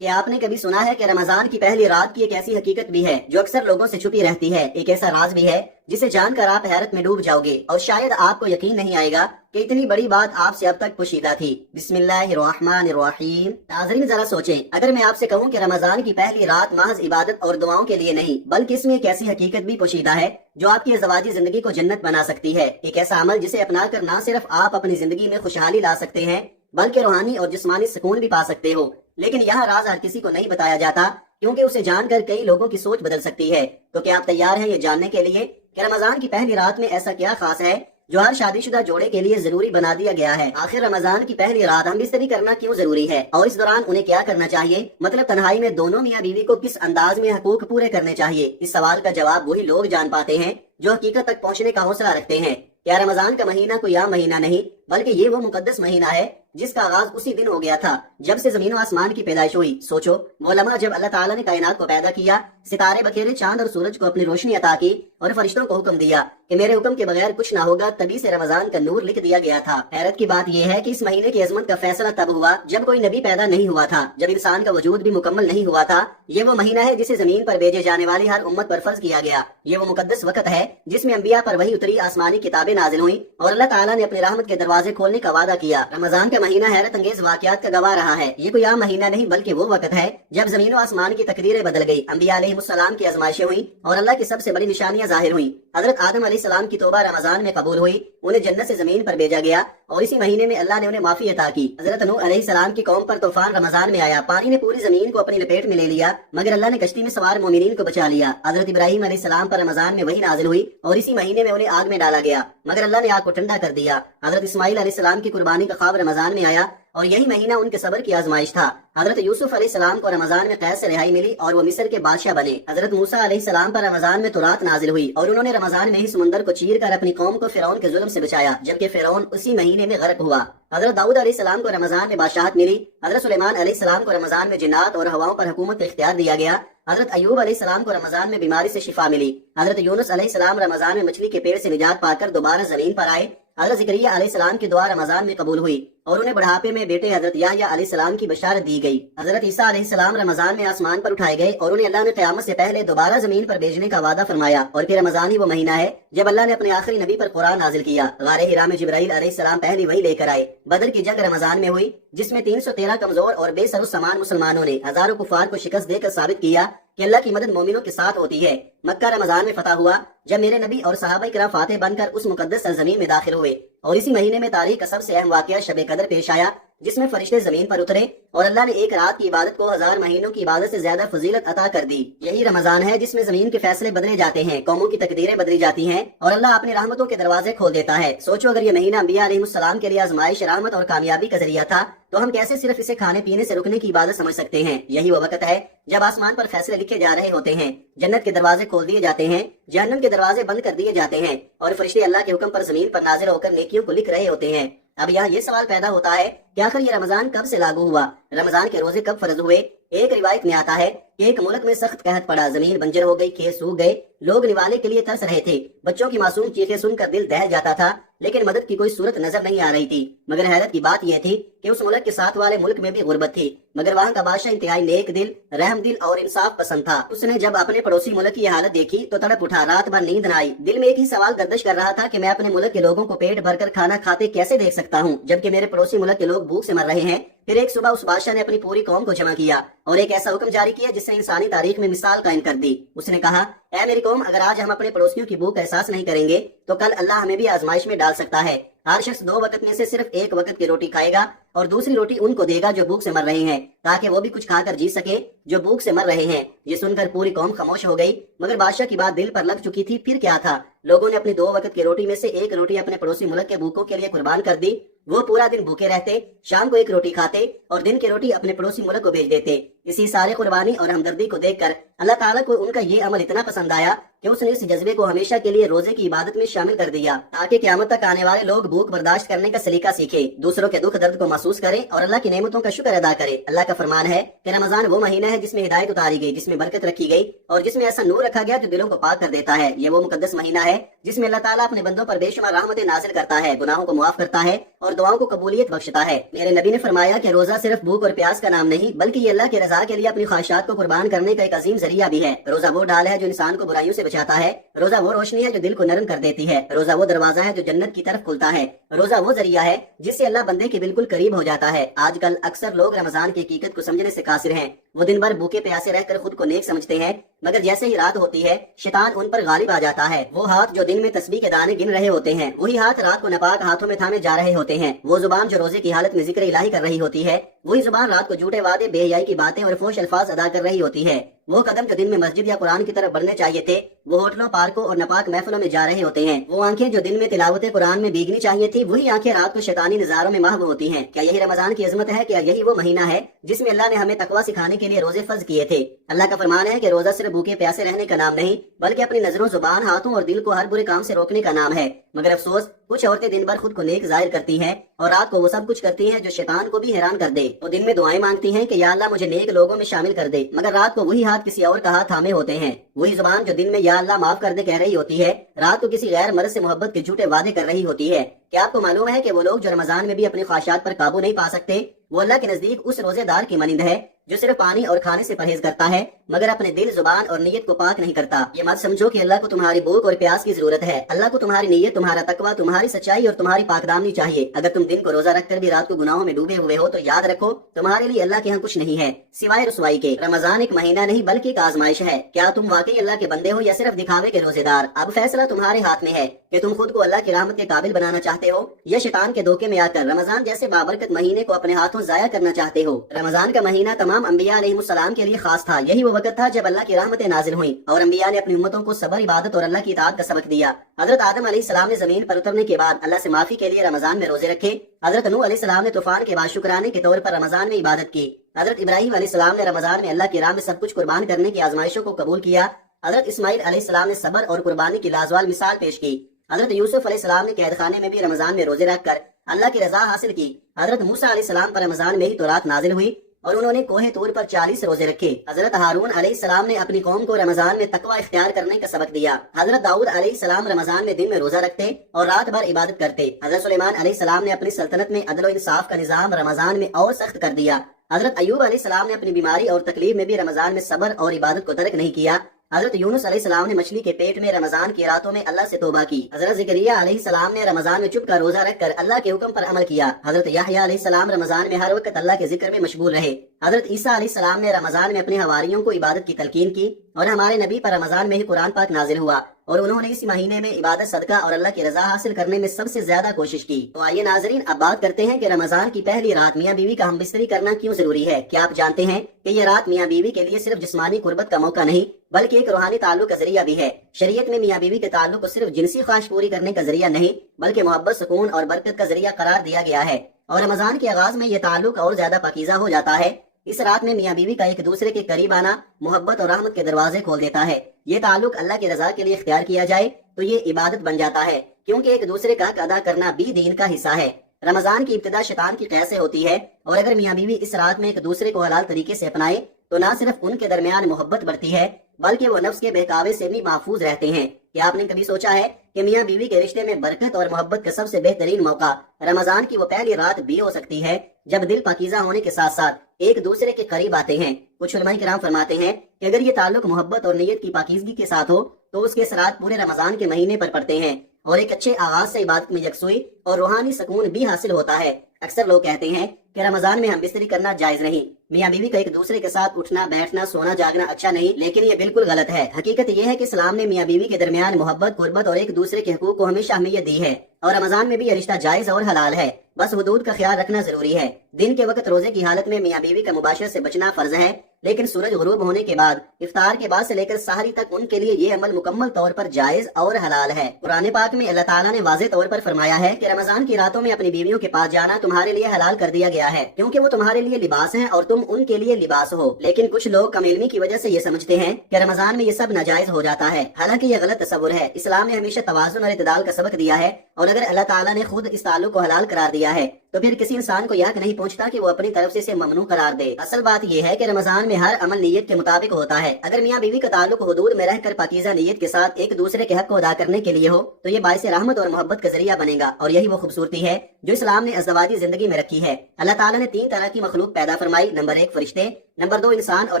کہ آپ نے کبھی سنا ہے کہ رمضان کی پہلی رات کی ایک ایسی حقیقت بھی ہے جو اکثر لوگوں سے چھپی رہتی ہے، ایک ایسا راز بھی ہے جسے جان کر آپ حیرت میں ڈوب جاؤ گے اور شاید آپ کو یقین نہیں آئے گا کہ اتنی بڑی بات آپ سے اب تک پوشیدہ تھی۔ بسم اللہ الرحمن الرحیم۔ ناظرین ذرا سوچیں، اگر میں آپ سے کہوں کہ رمضان کی پہلی رات محض عبادت اور دعاؤں کے لیے نہیں بلکہ اس میں ایک ایسی حقیقت بھی پوشیدہ ہے جو آپ کی ازدواجی زندگی کو جنت بنا سکتی ہے، ایک ایسا عمل جسے اپنا کر نہ صرف آپ اپنی زندگی میں خوشحالی لا سکتے ہیں بلکہ روحانی اور جسمانی سکون بھی پا سکتے ہو، لیکن یہاں راز ہر کسی کو نہیں بتایا جاتا کیونکہ اسے جان کر کئی لوگوں کی سوچ بدل سکتی ہے۔ تو کیا آپ تیار ہیں یہ جاننے کے لیے کہ رمضان کی پہلی رات میں ایسا کیا خاص ہے جو ہر شادی شدہ جوڑے کے لیے ضروری بنا دیا گیا ہے؟ آخر رمضان کی پہلی رات ہم بستری کرنا کیوں ضروری ہے اور اس دوران انہیں کیا کرنا چاہیے؟ مطلب تنہائی میں دونوں میاں بیوی کو کس انداز میں حقوق پورے کرنے چاہیے؟ اس سوال کا جواب وہی لوگ جان پاتے ہیں جو حقیقت تک پہنچنے کا حوصلہ رکھتے ہیں۔ کیا رمضان کا مہینہ کوئی عام مہینہ نہیں بلکہ یہ وہ مقدس مہینہ ہے جس کا آغاز اسی دن ہو گیا تھا جب سے زمین و آسمان کی پیدائش ہوئی۔ سوچو، وہ لمحہ جب اللہ تعالیٰ نے کائنات کو پیدا کیا، ستارے بکھیرے، چاند اور سورج کو اپنی روشنی عطا کی اور فرشتوں کو حکم دیا کہ میرے حکم کے بغیر کچھ نہ ہوگا، تبھی سے رمضان کا نور لکھ دیا گیا تھا۔ حیرت کی بات یہ ہے کہ اس مہینے کی عظمت کا فیصلہ تب ہوا جب کوئی نبی پیدا نہیں ہوا تھا، جب انسان کا وجود بھی مکمل نہیں ہوا تھا۔ یہ وہ مہینہ ہے جسے زمین پر بھیجے جانے والی ہر امت پر فرض کیا گیا۔ یہ وہ مقدس وقت ہے جس میں انبیاء پر وحی اتری، آسمانی کتابیں نازل ہوئیں اور اللہ تعالیٰ نے اپنی رحمت کے دروازے کھولنے کا وعدہ کیا۔ رمضان کا مہینہ حیرت انگیز واقعات کا گواہ رہا ہے۔ یہ کوئی عام مہینہ نہیں بلکہ وہ وقت ہے جب زمین و آسمان کی تقدیریں بدل گئی، انبیاء علیہ السلام کی آزمائشیں ہوئیں اور اللہ کی سب سے بڑی نشانیاں ظاہر ہوئیں۔ حضرت آدم علیہ السلام کی توبہ رمضان میں قبول ہوئی، انہیں جنت سے زمین پر بھیجا گیا اور اسی مہینے میں اللہ نے انہیں معافی عطا کی۔ حضرت نوح علیہ السلام کی قوم پر طوفان رمضان میں آیا، پانی نے پوری زمین کو اپنی لپیٹ میں لے لیا مگر اللہ نے کشتی میں سوار مومنین کو بچا لیا۔ حضرت ابراہیم علیہ السلام پر رمضان میں وحی نازل ہوئی اور اسی مہینے میں انہیں آگ میں ڈالا گیا مگر اللہ نے آگ کو ٹھنڈا کر دیا۔ حضرت اسماعیل علیہ السلام کی قربانی کا خواب رمضان میں آیا اور یہی مہینہ ان کے صبر کی آزمائش تھا۔ حضرت یوسف علیہ السلام کو رمضان میں قید سے رہائی ملی اور وہ مصر کے بادشاہ بنے۔ حضرت موسیٰ علیہ السلام پر رمضان میں تورات نازل ہوئی اور انہوں نے رمضان میں ہی سمندر کو چیر کر اپنی قوم کو فرعون کے ظلم سے بچایا جبکہ فرعون اسی مہینے میں غرق ہوا۔ حضرت داؤد علیہ السلام کو رمضان میں بادشاہت ملی۔ حضرت سلیمان علیہ السلام کو رمضان میں جنات اور ہواؤں پر حکومت کا اختیار دیا گیا۔ حضرت ایوب علیہ السلام کو رمضان میں بیماری سے شفا ملی۔ حضرت یونس علیہ السلام رمضان میں مچھلی کے پیڑ سے نجات پا کر دوبارہ زمین پر آئے۔ حضرت زکریا علیہ السلام کی دعا رمضان میں قبول ہوئی اور انہیں بڑھاپے میں بیٹے حضرت یحییٰ علیہ السلام کی بشارت دی گئی۔ حضرت عیسیٰ علیہ السلام رمضان میں آسمان پر اٹھائے گئے اور انہیں اللہ نے قیامت سے پہلے دوبارہ زمین پر بھیجنے کا وعدہ فرمایا۔ اور پھر رمضان ہی وہ مہینہ ہے جب اللہ نے اپنے آخری نبی پر قرآن نازل کیا۔ غار حرا میں جبرائیل علیہ السلام پہلی وحی لے کر آئے۔ بدر کی جنگ رمضان میں ہوئی جس میں 313 کمزور اور بے سر و سامان مسلمانوں نے ہزاروں کفار کو شکست دے کر ثابت کیا کہ اللہ کی مدد مومنوں کے ساتھ ہوتی ہے۔ مکہ رمضان میں فتح ہوا جب میرے نبی اور صحابہ کرام فاتح بن کر اس مقدس سرزمین میں داخل ہوئے اور اسی مہینے میں تاریخ کا سب سے اہم واقعہ شب قدر پیش آیا جس میں فرشتے زمین پر اترے اور اللہ نے ایک رات کی عبادت کو 1000 مہینوں کی عبادت سے زیادہ فضیلت عطا کر دی۔ یہی رمضان ہے جس میں زمین کے فیصلے بدلے جاتے ہیں، قوموں کی تقدیریں بدلی جاتی ہیں اور اللہ اپنی رحمتوں کے دروازے کھول دیتا ہے۔ سوچو، اگر یہ مہینہ انبیاء علیہ السلام کے لیے آزمائش، رحمت اور کامیابی کا ذریعہ تھا تو ہم کیسے صرف اسے کھانے پینے سے رکنے کی عبادت سمجھ سکتے ہیں؟ یہی وہ وقت ہے جب آسمان پر فیصلے لکھے جا رہے ہوتے ہیں، جنت کے دروازے کھول دیے جاتے ہیں، جہنم کے دروازے بند کر دیے جاتے ہیں اور فرشتے اللہ کے حکم پر زمین پر نازل ہو کر نیکیوں کو لکھ رہے ہوتے ہیں۔ اب یہاں یہ سوال پیدا ہوتا ہے کہ آخر یہ رمضان کب سے لاگو ہوا؟ رمضان کے روزے کب فرض ہوئے؟ ایک روایت میں آتا ہے کہ ایک ملک میں سخت قحط پڑا، زمین بنجر ہو گئی، کھیت سوکھ گئے، لوگ نوالے کے لیے ترس رہے تھے، بچوں کی معصوم چیخیں سن کر دل دہل جاتا تھا لیکن مدد کی کوئی صورت نظر نہیں آ رہی تھی۔ مگر حیرت کی بات یہ تھی کہ اس ملک کے ساتھ والے ملک میں بھی غربت تھی مگر وہاں کا بادشاہ انتہائی نیک دل، رحم دل اور انصاف پسند تھا۔ اس نے جب اپنے پڑوسی ملک کی حالت دیکھی تو تڑپ اٹھا، رات بھر نیند نہ آئی، دل میں ایک ہی سوال گردش کر رہا تھا کہ میں اپنے ملک کے لوگوں کو پیٹ بھر کر کھانا کھاتے کیسے دیکھ سکتا ہوں جبکہ میرے پڑوسی ملک کے لوگ بھوک سے مر رہے ہیں۔ پھر ایک صبح اس بادشاہ نے اپنی پوری قوم کو جمع کیا اور ایک ایسا حکم جاری کیا جس نے انسانی تاریخ میں مثال قائم کر دی۔ اس نے کہا، اے میری قوم، اگر آج ہم اپنے پڑوسیوں کی بھوک کا احساس نہیں کریں گے تو کل اللہ ہمیں بھی آزمائش میں ڈال سکتا ہے۔ ہر شخص 2 وقت میں سے صرف 1 وقت کی روٹی کھائے گا اور دوسری روٹی ان کو دے گا جو بھوک سے مر رہے ہیں تاکہ وہ بھی کچھ کھا کر جی سکے جو بھوک سے مر رہے ہیں۔ یہ سن کر پوری قوم خاموش ہو گئی مگر بادشاہ کی بات دل پر لگ چکی تھی۔ پھر کیا تھا؟ لوگوں نے اپنی 2 وقت کی روٹی میں سے 1 روٹی اپنے پڑوسی ملک کے بھوکوں کے لیے قربان کر دی۔ وہ پورا دن بھوکے رہتے، شام کو 1 روٹی کھاتے اور دن کی روٹی اپنے پڑوسی ملک کو بھیج دیتے۔ اسی سارے قربانی اور ہمدردی کو دیکھ کر اللہ تعالیٰ کو ان کا یہ عمل اتنا پسند آیا کہ اس نے اس جذبے کو ہمیشہ کے لیے روزے کی عبادت میں شامل کر دیا تاکہ قیامت تک آنے والے لوگ بھوک برداشت کرنے کا سلیقہ سیکھیں، دوسروں کے دکھ درد کو محسوس کریں اور اللہ کی نعمتوں کا شکر ادا کریں۔ اللہ کا فرمان ہے کہ رمضان وہ مہینہ ہے جس میں ہدایت اتاری گئی، جس میں برکت رکھی گئی اور جس میں ایسا نور رکھا گیا جو دلوں کو پاک کر دیتا ہے۔ یہ وہ مقدس مہینہ ہے جس میں اللہ تعالیٰ اپنے بندوں پر بے شمار رحمتیں نازل کرتا ہے، گناہوں کو معاف کرتا ہے اور دعاؤں کو قبولیت بخشتا ہے۔ میرے نبی نے فرمایا کہ روزہ صرف بھوک اور پیاس کا نام نہیں بلکہ یہ اللہ کی رضا خدا کے لیے اپنی خواہشات کو قربان کرنے کا ایک عظیم ذریعہ بھی ہے۔ روزہ وہ ڈال ہے جو انسان کو برائیوں سے بچاتا ہے، روزہ وہ روشنی ہے جو دل کو نرم کر دیتی ہے، روزہ وہ دروازہ ہے جو جنت کی طرف کھلتا ہے، روزہ وہ ذریعہ ہے جس سے اللہ بندے کے بالکل قریب ہو جاتا ہے۔ آج کل اکثر لوگ رمضان کی حقیقت کو سمجھنے سے قاصر ہیں۔ وہ دن بھر بھوکے پیاسے رہ کر خود کو نیک سمجھتے ہیں، مگر جیسے ہی رات ہوتی ہے شیطان ان پر غالب آ جاتا ہے۔ وہ ہاتھ جو دن میں تسبیح کے دانے گن رہے ہوتے ہیں، وہی ہاتھ رات کو ناپاک ہاتھوں میں تھامے جا رہے ہوتے ہیں۔ وہ زبان جو روزے کی حالت میں ذکر الہی کر رہی ہوتی ہے، وہی زبان رات کو جھوٹے وعدے، بے حیائی کی باتیں اور فحش الفاظ ادا کر رہی ہوتی ہے۔ وہ قدم جو دن میں مسجد یا قرآن کی طرف بڑھنے چاہیے تھے، وہ ہوٹلوں، پارکوں اور ناپاک محفلوں میں جا رہے ہوتے ہیں۔ وہ آنکھیں جو دن میں تلاوت قرآن میں بھیگنی چاہیے تھی، وہی آنکھیں رات کو شیطانی نظاروں میں محو ہوتی ہیں۔ کیا یہی رمضان کی عظمت ہے؟ کیا یہی وہ مہینہ ہے جس میں اللہ نے ہمیں تقویٰ سکھانے کے لیے روزے فرض کیے تھے؟ اللہ کا فرمان ہے کہ روزہ صرف بھوکے پیاسے رہنے کا نام نہیں، بلکہ اپنی نظروں، زبان، ہاتھوں اور دل کو ہر برے کام سے روکنے کا نام ہے۔ مگر افسوس، کچھ عورتیں دن بھر خود کو نیک ظاہر کرتی ہیں اور رات کو وہ سب کچھ کرتی ہیں جو شیطان کو بھی حیران کر دے۔ وہ دن میں دعائیں مانگتی ہیں کہ یا اللہ مجھے نیک لوگوں میں شامل کر دے، مگر رات کو وہی ہاتھ کسی اور کا ہاتھ تھامے ہوتے ہیں۔ وہی زبان جو دن میں یا اللہ معاف کر دے کہہ رہی ہوتی ہے، رات کو کسی غیر مرد سے محبت کے جھوٹے وعدے کر رہی ہوتی ہے۔ کیا آپ کو معلوم ہے کہ وہ لوگ جو رمضان میں بھی اپنی خواہشات پر قابو نہیں پا سکتے، وہ اللہ کے نزدیک اس روزے دار کی مانند ہے جو صرف پانی اور کھانے سے پرہیز کرتا ہے، مگر اپنے دل، زبان اور نیت کو پاک نہیں کرتا۔ یہ مت سمجھو کہ اللہ کو تمہاری بھوک اور پیاس کی ضرورت ہے۔ اللہ کو تمہاری نیت، تمہارا تقویٰ، تمہاری سچائی اور تمہاری پاکدامنی چاہیے۔ اگر تم دن کو روزہ رکھ کر بھی رات کو گناہوں میں ڈوبے ہوئے ہو تو یاد رکھو تمہارے لیے اللہ کے ہاں کچھ نہیں ہے سوائے رسوائی کے۔ رمضان ایک مہینہ نہیں بلکہ ایک آزمائش ہے۔ کیا تم واقعی اللہ کے بندے ہو یا صرف دکھاوے کے روزے دار؟ اب فیصلہ تمہارے ہاتھ میں ہے کہ تم خود کو اللہ کی رحمت کے قابل بنانا چاہتے ہو یا شیطان کے دھوکے میں آ کر رمضان جیسے بابرکت مہینے کو اپنے ہاتھوں ضائع کرنا چاہتے ہو۔ رمضان کا مہینہ تمام انبیاء علیہ السلام کے لیے خاص تھا۔ یہی وہ وقت تھا جب اللہ کی رحمتیں نازل ہوئیں اور انبیاء نے اپنی امتوں کو صبر، عبادت اور اللہ کی اطاعت کا سبق دیا۔ حضرت آدم علیہ السلام نے زمین پر اترنے کے بعد اللہ سے معافی کے لیے رمضان میں روزے رکھے۔ حضرت نوح علیہ السلام نے طوفان کے بعد شکرانے کے طور پر رمضان میں عبادت کی۔ حضرت ابراہیم علیہ السلام نے رمضان میں اللہ کی راہ میں سب کچھ قربان کرنے کی آزمائشوں کو قبول کیا۔ حضرت اسماعیل علیہ السلام نے صبر اور قربانی کی لازوال مثال پیش کی۔ حضرت یوسف علیہ السلام نے قید خانے میں بھی رمضان میں روزے رکھ کر اللہ کی رضا حاصل کی۔ حضرت موسیٰ علیہ السلام پر رمضان میں ہی تورات نازل ہوئی اور انہوں نے کوہ طور پر 40 روزے رکھے۔ حضرت ہارون علیہ السلام نے اپنی قوم کو رمضان میں تقویٰ اختیار کرنے کا سبق دیا۔ حضرت داؤد علیہ السلام رمضان میں دن میں روزہ رکھتے اور رات بھر عبادت کرتے۔ حضرت سلیمان علیہ السلام نے اپنی سلطنت میں عدل و انصاف کا نظام رمضان میں اور سخت کر دیا۔ حضرت ایوب علیہ السلام نے اپنی بیماری اور تکلیف میں بھی رمضان میں صبر اور عبادت کو ترک نہیں کیا۔ حضرت یونس علیہ السلام نے مچھلی کے پیٹ میں رمضان کی راتوں میں اللہ سے توبہ کی۔ حضرت زکریا علیہ السلام نے رمضان میں چپ کا روزہ رکھ کر اللہ کے حکم پر عمل کیا۔ حضرت یحییٰ علیہ السلام رمضان میں ہر وقت اللہ کے ذکر میں مشغول رہے۔ حضرت عیسیٰ علیہ السلام نے رمضان میں اپنے حواریوں کو عبادت کی تلقین کی اور ہمارے نبی پر رمضان میں ہی قرآن پاک نازل ہوا اور انہوں نے اسی مہینے میں عبادت، صدقہ اور اللہ کی رضا حاصل کرنے میں سب سے زیادہ کوشش کی۔ تو آئیے ناظرین، اب بات کرتے ہیں کہ رمضان کی پہلی رات میاں بیوی کا ہم بستری کرنا کیوں ضروری ہے۔ کیا آپ جانتے ہیں کہ یہ رات میاں بیوی کے لیے صرف جسمانی قربت کا موقع نہیں بلکہ ایک روحانی تعلق کا ذریعہ بھی ہے۔ شریعت میں میاں بیوی کے تعلق کو صرف جنسی خواہش پوری کرنے کا ذریعہ نہیں بلکہ محبت، سکون اور برکت کا ذریعہ قرار دیا گیا ہے، اور رمضان کے آغاز میں یہ تعلق اور زیادہ پاکیزہ ہو جاتا ہے۔ اس رات میں میاں بیوی کا ایک دوسرے کے قریب آنا محبت اور رحمت کے دروازے کھول دیتا ہے۔ یہ تعلق اللہ کی رضا کے لیے اختیار کیا جائے تو یہ عبادت بن جاتا ہے، کیونکہ ایک دوسرے کا حق ادا کرنا بھی دین کا حصہ ہے۔ رمضان کی ابتدا شیطان کی قید سے ہوتی ہے، اور اگر میاں بیوی اس رات میں ایک دوسرے کو حلال طریقے سے اپنائے تو نہ صرف ان کے درمیان محبت بڑھتی ہے بلکہ وہ نفس کے بہکاوے سے بھی محفوظ رہتے ہیں۔ کیا آپ نے کبھی سوچا ہے کہ میاں بیوی کے رشتے میں برکت اور محبت کا سب سے بہترین موقع رمضان کی وہ پہلی رات بھی ہو سکتی ہے جب دل پاکیزہ ہونے کے ساتھ ساتھ ایک دوسرے کے قریب آتے ہیں۔ کچھ علماء کرام فرماتے ہیں کہ اگر یہ تعلق محبت اور نیت کی پاکیزگی کے ساتھ ہو تو اس کے اثرات پورے رمضان کے مہینے پر پڑتے ہیں اور ایک اچھے آغاز سے عبادت میں یکسوئی اور روحانی سکون بھی حاصل ہوتا ہے۔ اکثر لوگ کہتے ہیں کہ رمضان میں ہم بستری کرنا جائز نہیں، میاں بیوی کا ایک دوسرے کے ساتھ اٹھنا، بیٹھنا، سونا، جاگنا اچھا نہیں، لیکن یہ بالکل غلط ہے۔ حقیقت یہ ہے کہ اسلام نے میاں بیوی کے درمیان محبت، قربت اور ایک دوسرے کے حقوق کو ہمیشہ اہمیت دی ہے، اور رمضان میں بھی یہ رشتہ جائز اور حلال ہے، بس حدود کا خیال رکھنا ضروری ہے۔ دن کے وقت روزے کی حالت میں میاں بیوی کا مباشرت سے بچنا فرض ہے، لیکن سورج غروب ہونے کے بعد افطار کے بعد سے لے کر سحری تک ان کے لیے یہ عمل مکمل طور پر جائز اور حلال ہے۔ قرآن پاک میں اللہ تعالیٰ نے واضح طور پر فرمایا ہے کہ رمضان کی راتوں میں اپنی بیویوں کے پاس جانا تمہارے لیے حلال کر دیا گیا ہے، کیونکہ وہ تمہارے لیے لباس ہیں اور تم ان کے لیے لباس ہو۔ لیکن کچھ لوگ کم علمی کی وجہ سے یہ سمجھتے ہیں کہ رمضان میں یہ سب ناجائز ہو جاتا ہے، حالانکہ یہ غلط تصور ہے۔ اسلام نے ہمیشہ توازن اور اعتدال کا سبق دیا ہے، اور اگر اللہ تعالیٰ نے خود اس تعلق کو حلال قرار دیا ہے تو تو پھر کسی انسان کو یہ نہیں پہنچتا کہ وہ اپنی طرف سے اسے ممنوع قرار دے۔ اصل بات یہ ہے کہ رمضان میں ہر عمل نیت کے مطابق ہوتا ہے۔ اگر میاں بیوی کا تعلق حدود میں رہ کر پاکیزہ نیت کے ساتھ ایک دوسرے کے حق کو ادا کرنے کے لیے ہو تو یہ باعث رحمت اور محبت کا ذریعہ بنے گا، اور یہی وہ خوبصورتی ہے جو اسلام نے ازدواجی زندگی میں رکھی ہے۔ اللہ تعالیٰ نے 3 طرح کی مخلوق پیدا فرمائی، نمبر 1 فرشتے، نمبر 2 انسان، اور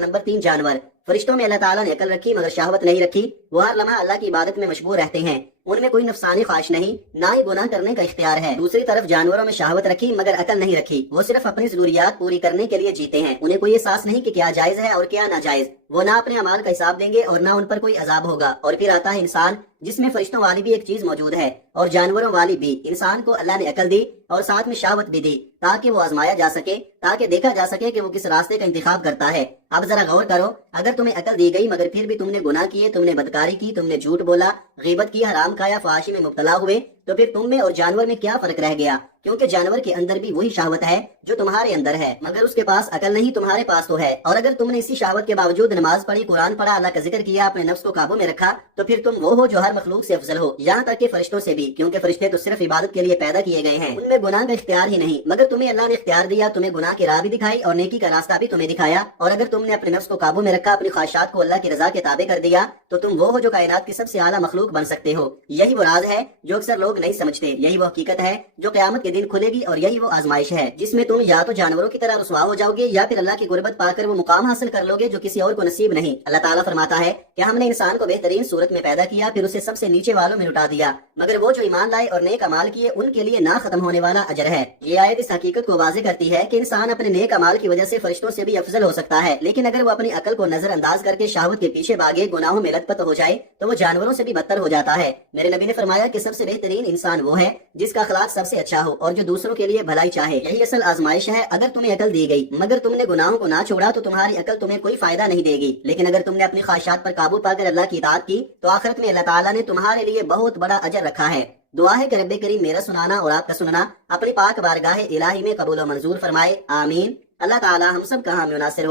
نمبر 3 جانور۔ فرشتوں میں اللہ تعالیٰ نے عقل رکھی مگر شہوت نہیں رکھی، وہ ہر لمحہ اللہ کی عبادت میں مشغول رہتے ہیں، ان میں کوئی نفسانی خواہش نہیں، نہ ہی گناہ کرنے کا اختیار ہے۔ دوسری طرف جانوروں میں شہوت رکھی مگر عقل نہیں رکھی، وہ صرف اپنی ضروریات پوری کرنے کے لیے جیتے ہیں، انہیں کوئی احساس نہیں کہ کیا جائز ہے اور کیا ناجائز، وہ نہ اپنے اعمال کا حساب دیں گے اور نہ ان پر کوئی عذاب ہوگا۔ اور پھر آتا ہے انسان، جس میں فرشتوں والی بھی ایک چیز موجود ہے اور جانوروں والی بھی۔ انسان کو اللہ نے عقل دی اور ساتھ میں شہوت بھی دی تاکہ وہ آزمایا جا سکے، تاکہ دیکھا جا سکے کہ وہ کس راستے کا انتخاب کرتا ہے۔ اب ذرا غور کرو، اگر تمہیں عقل دی گئی مگر پھر بھی تم نے گناہ کیے، تم نے بدکاری کی، تم نے جھوٹ بولا، غیبت کی، حرام کھایا، فحاشی میں مبتلا ہوئے، تو پھر تم میں اور جانور میں کیا فرق رہ گیا؟ کیونکہ جانور کے اندر بھی وہی شہوت ہے جو تمہارے اندر ہے، مگر اس کے پاس عقل نہیں، تمہارے پاس تو ہے۔ اور اگر تم نے اسی شہوت کے باوجود نماز پڑھی، قرآن پڑھا، اللہ کا ذکر کیا، اپنے نفس کو قابو میں رکھا، تو پھر تم وہ ہو جو ہر مخلوق سے افضل ہو، یہاں تک کہ فرشتوں سے بھی، کیونکہ فرشتے تو صرف عبادت کے لیے پیدا کیے گئے ہیں، ان میں گناہ کا اختیار ہی نہیں، مگر تمہیں اللہ نے اختیار دیا، تمہیں گناہ کی راہ بھی دکھائی اور نیکی کا راستہ بھی تمہیں دکھایا۔ اور اگر تم نے اپنے نفس کو قابو میں رکھا، اپنی خواہشات کو اللہ کی رضا کے تابع کر دیا، تو تم وہ ہو جو کائنات کی سب سے اعلیٰ مخلوق بن سکتے ہو۔ یہی وہ راز ہے جو اکثر لوگ نہیں سمجھتے، یہی وہ حقیقت ہے جو قیامت کے دن کھلے گی، اور یہی وہ آزمائش ہے جس میں تم یا تو جانوروں کی طرح رسوا ہو جاؤ گے یا پھر اللہ کی قربت پا کر وہ مقام حاصل کر لو گے جو کسی اور کو نصیب نہیں۔ اللہ تعالیٰ فرماتا ہے کہ ہم نے انسان کو بہترین صورت میں پیدا کیا، پھر اسے سب سے نیچے والوں میں لٹا دیا، مگر وہ جو ایمان لائے اور نیک اعمال کیے ان کے لیے نہ ختم ہونے والا اجر ہے۔ یہ آیت اس حقیقت کو واضح کرتی ہے کہ انسان اپنے نیک اعمال کی وجہ سے فرشتوں سے بھی افضل ہو سکتا ہے، لیکن اگر وہ اپنی عقل کو نظر انداز کر کے شہوت کے پیچھے بھاگے، گناہوں میں لت پت ہو جائے، تو وہ جانوروں سے بھی بدتر ہو جاتا ہے۔ میرے نبی نے فرمایا کہ سب سے بہترین انسان وہ ہے جس کا اخلاق سب سے اچھا ہو اور جو دوسروں کے لیے بھلائی چاہے۔ یہی اصل آزمائش ہے۔ اگر تمہیں عقل دی گئی مگر تم نے گناہوں کو نہ چھوڑا تو تمہاری عقل تمہیں کوئی فائدہ نہیں دے گی، لیکن اگر تم نے اپنی خواہشات پر قابو پا کر اللہ کی اطاعت کی تو آخرت میں اللہ تعالیٰ نے تمہارے لیے بہت بڑا اجر رکھا ہے۔ دعا ہے کہ رب کریم میرا سنانا اور آپ کا سننا اپنی پاک بارگاہ الہی میں قبول و منظور فرمائے، آمین۔ اللہ تعالیٰ ہم سب کا حامی و ناصر ہو۔